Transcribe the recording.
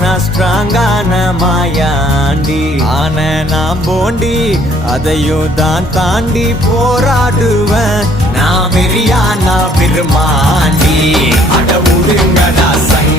நான் ஸ்ட்ராங்கான மாயாண்டி ஆன நான் போண்டி அதையும் தான் தாண்டி போராடுவேன் நான் வெறியா நான் பெருமாண்டி அட விடுங்கடா சங்க